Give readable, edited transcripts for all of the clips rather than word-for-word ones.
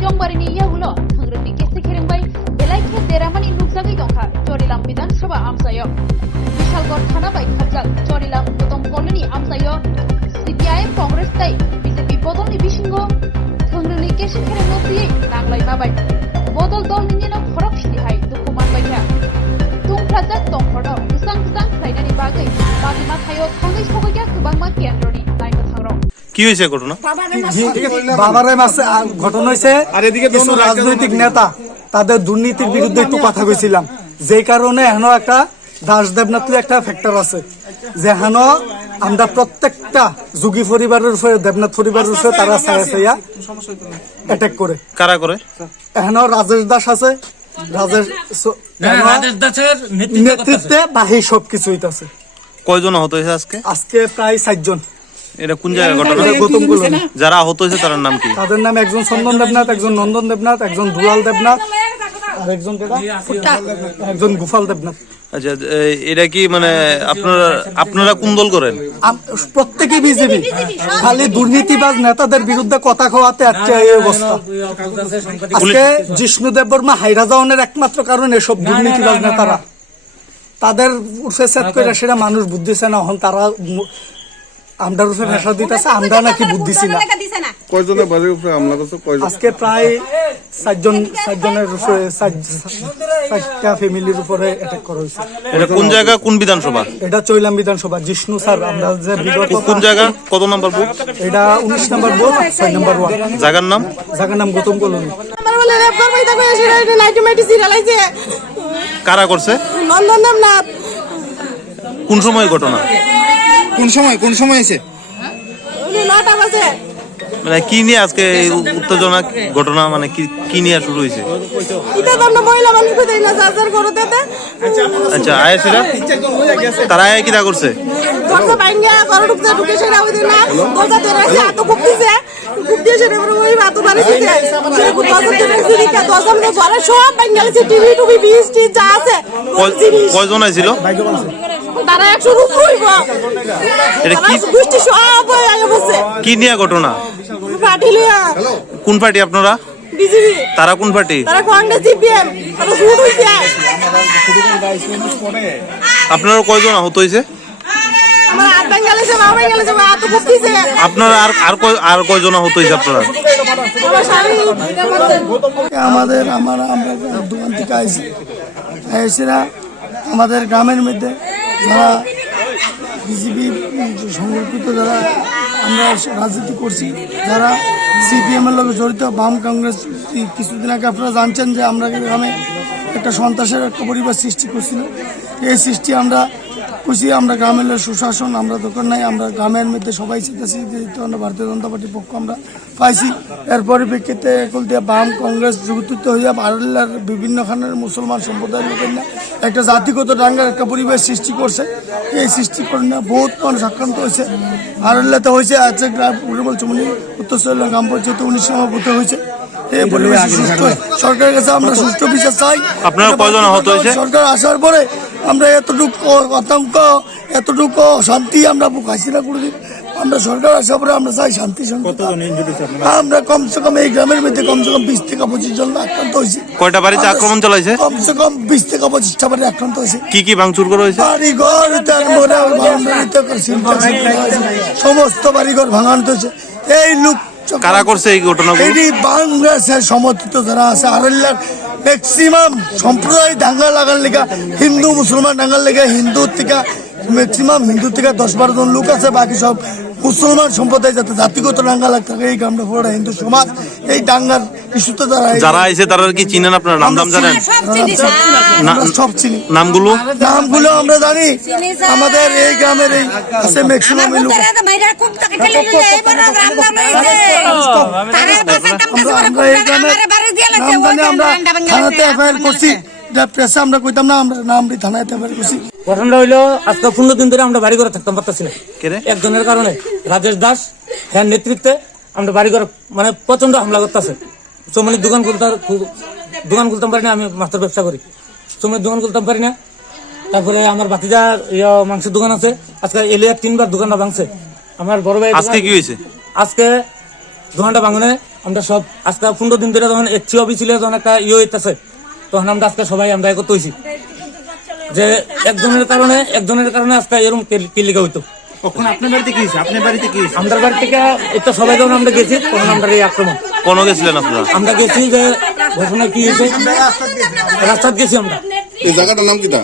Jongbarini Yahulo, Tungrani Kesekirimbai, Belaki Deramani Nuksagi Donka, Jorilam Bidan Shaba Amsayo, Vishalgor Hanabai Kajal, Jorilam Potom Colony Amsayo, CPIM Congress Day, BJP Bodoni Bishingo, Tungrani Kesekirimoti, Nanglai Babai, Bodol Dolmino Korokshi Hai, Dukuman Baya, Tung Plazak Donkodo, Sang Plainani Bagai, Badima Tayo, Kongi Sogoya, Kubama Kiandroni, Naikotaro. কি হয়েছে ঘটনা? বাবারে মাসে ঘটনা হয়েছে কিছু রাজনৈতিক নেতা তাদের দুর্নীতির বিরুদ্ধে একটু কথা কইছিলাম, যে কারণে এখন একটা দাস দেবনাথলি একটা ফ্যাক্টর আছে যে এখন আমরা প্রত্যেকটা যোগী পরিবারের উপরে দেবনাথ পরিবারের উপরে তারা ছায়া অ্যাটাক করে। কারা করে? এখন রাজেশ দাস আছে, রাজেশ দাসের নেতৃত্বে বাহি সবকিছু হইতাছে। কয়জন আহত হয়েছে আজকে? আজকে প্রায় 4 জন। এটা কোন জায়গায় ঘটনা? গৌতম কলোনি। যারা আহত হয়েছে তার নাম কি? তাদের নাম একজন চন্দন দেবনাথ, একজন নন্দন দেবনাথ, একজন দুলাল দেবনাথ, আর একজন গোপাল দেবনাথ। আচ্ছা, এটা কি মানে আপনারা কোন দল করেন? প্রত্যেকে বিজেপি, খালি দুর্নীতিবাজ নেতাদের বিরুদ্ধে কথা খাওয়াতে আজকে এই অবস্থা। আজকে জিষ্ণু দেববর্মা হাইরা যাওয়ার একমাত্র কারণ এসব দুর্নীতিবাজ নেতারা তাদের উঠে সেট করে সেটা মানুষ বুঝতেছে না। এখন তারা আমরা রূপে ভাষা দিতেছে, আমরা নাকি বুদ্ধিছি না। কয়জনের বাড়ির উপরে হামলা করছে? আজকে প্রায় 4জনের উপরে 4টা ফ্যামিলির উপরে অ্যাটাক করা হয়েছে। এটা কোন জায়গা, কোন বিধানসভা? এটা চৈলাম বিধানসভা। জিষ্ণু স্যার আমরা যে বিগত কোন জায়গা, কত নম্বর বুথ? এটা 19 নম্বর বুথ, 6 নম্বর ওয়ার্ড। জায়গার নাম গৌতম কলোনি। কারা করছে? নন্দন দেবনাথ। কোন সময় ঘটনা? কোন সময় এসে? 9টা বাজে। মানে কি নিয়ে আজকে এই উত্তেজনা ঘটনা, মানে কি নিয়ে শুরু হয়েছে? এটা তো আমরা মহিলা মানুষ কই না সার্জার করে দিতে। আচ্ছা, আয়েশরা তারা কি দা করছে? দরজা ভাঙা ঘরে ঢুকে সেটা হইছে না। দরজা ধরে আছে, এত খুব দিছে। খুব দিয়ে সেটা ওই বাতু বাড়ি দিছে। সেটা খুব দরজা ধরে দিছে। দরজা মনে ঘরে সব ভাঙা গেছে, টিভি টুবি 20টি যা আছে। কয়জন আইছিল? তারা 100 রূপ হইব। এটা কি গোষ্ঠী সব আগে বসে। কি নিয়ে ঘটনা? পার্টি লিয়া। কোন পার্টি আপনারা? বিজেপি। তারা কোন পার্টি? তারা কংগ্রেস সিপিএম। তারা শুরু হইছে। আপনারা কয়জন আহত হয়েছে? আমার হাত ভাঙা গেছে, পা ভাঙা গেছে, এত খুব দিছে। আপনারা আর কয়জন আহত হয়েছে আপনারা? আমরা দোকান থেকে আইসি, এসেরা আমাদের গ্রামের মধ্যে যারা বিজেপি সংরক্ষিত যারা আমরা রাজনীতি করছি, যারা সিপিএম এর লোক জড়িত, বাম কংগ্রেস, কিছুদিন আগে আপনারা জানছেন যে আমরা গ্রামে একটা সন্ত্রাসের একটা পরিবেশ সৃষ্টি করছিল। এই সৃষ্টি আমরা খুশি, আমরা গ্রামের সুশাসন আমরা দোকান নাই, আমরা গ্রামের মধ্যে সবাই চেতেছি, যেহেতু আমরা ভারতীয় জনতা পার্টির পক্ষ আমরা পাইছি। এর পরিপ্রেক্ষিতে এখন দিয়ে বাম কংগ্রেস যুক্ত হইয়া বারুল্লার বিভিন্ন খানের মুসলমান সম্প্রদায়ের লোকের না একটা জাতিগত দাঙ্গার একটা পরিবেশ সৃষ্টি করছে। এই সৃষ্টি করে না বহুত মানুষ আক্রান্ত হয়েছে। বারুল্লাতে হয়েছে, আছে চমনি উত্তর শৈল গ্রাম পঞ্চায়েত 19 নম্বর বুথে হয়েছে। এই পরিবেশ সরকারের কাছে আমরা সুষ্ঠু বিচার চাই। আপনারা কয়জন আহত হয়েছে? সরকার আসার পরে আমরা এতটুকু আতঙ্ক, এতটুকু শান্তি আমরা বুকাইছি না কোনোদিন। আমরা সরকার আসার পরে আমরা চাই শান্তি। আমরা কমসে কম এই গ্রামের মধ্যে কমসে কম 20 থেকে 25 জন আক্রান্ত হয়েছে। কয়টা বাড়িতে আক্রমণ চালাইছে? কমসে কম 20 থেকে 25টা বাড়ি আক্রান্ত হয়েছে। কি ভাঙচুর করা হয়েছে? বাড়িঘর, সমস্ত বাড়িঘর ভাঙানো হয়েছে। এই লোক কারা করছে এই ঘটনা? বাংলাদেশের সমর্থিত যারা আছে, আরল্লার ম্যাক্সিমাম সম্প্রদায় দাঙ্গা লাগার লেগা, হিন্দু মুসলমান দাঙ্গার লেগা, হিন্দুর থেকে ম্যাক্সিমাম 10-12 জন লোক আছে, বাকি সব মুসলমান সম্প্রদায় যাতে জাতিগত দাঙ্গা লাগতে থাকে। এই গ্রামটা পুরোটা হিন্দু সমাজ এই দাঙ্গার ইস্যুতে যারা আইছে তারা কি চিনেন? আপনারা নাম জানেন? সব চিনি। নামগুলো আমরা জানি। আমাদের এই গ্রামের এই আছে ম্যাক্সিমাম লোক। থানাতে এফআইআর করছি, প্রেসে আমরা কইতাম না, আমরা নাম থানায় এফআইআর করছি। ঘটনাটা হইলো আজকে 15 দিন ধরে আমরা বাড়ি ঘরে থাকতাম পারতেছি না একজনের কারণে। রাজেশ দাস হ্যাঁ নেতৃত্বে আমরা বাড়ি ঘরে মানে প্রচন্ড হামলা করতেছে। চমনির দোকান খুলতাম পারি না, আমি মাছের ব্যবসা করি, চমনির দোকান খুলতাম পারি না। তারপরে আমার ভাতিজার মাংসের দোকান আছে, আজকে এলিয়ার 3বার দোকানটা ভাঙছে। আমার বড় ভাই আজকে কি হয়েছে? আজকে দোকানটা ভাঙনে আমরা সব আজকে 15 দিন ধরে যখন এসছি অফিসে যখন একটা হইতেছে তখন আমরা আজকে সবাই আমরা একত্র হইছি যে একজনের কারণে আজকে এরকম কিলিকা হইতো। কখন আপনার বাড়িতে কি হয়েছে? আপনার বাড়িতে কি হয়েছে? আমাদের বাড়ি থেকে এটা সবাই যখন আমরা গেছি তখন আমরা এই আক্রমণ কোনো গেছিলেন আপনারা? আমরা গেছি যে ঘটনা কি হয়েছে রাস্তায় গেছি আমরা এই জায়গাটার নাম কিটা?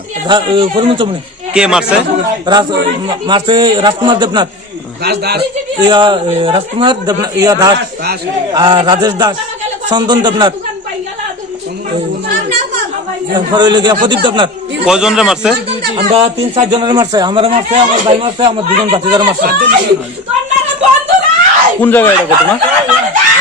পরিমল চমনি কে মারছে? মারছে রাজকুমার দেবনাথ রাজকুমার দেবনাথ দাস আর রাজেশ দাস, চন্দন দেবনাথ, এরপর হইলে গিয়া প্রদীপ দেবনাথ। কয়জনরে মারছে? আমরা 3-4 জনের মারছে, আমার মারছে, আমার ভাই মারছে, আমার দুজন বাচ্চাদের মারছে। কোন জায়গায় এটা ঘটনা?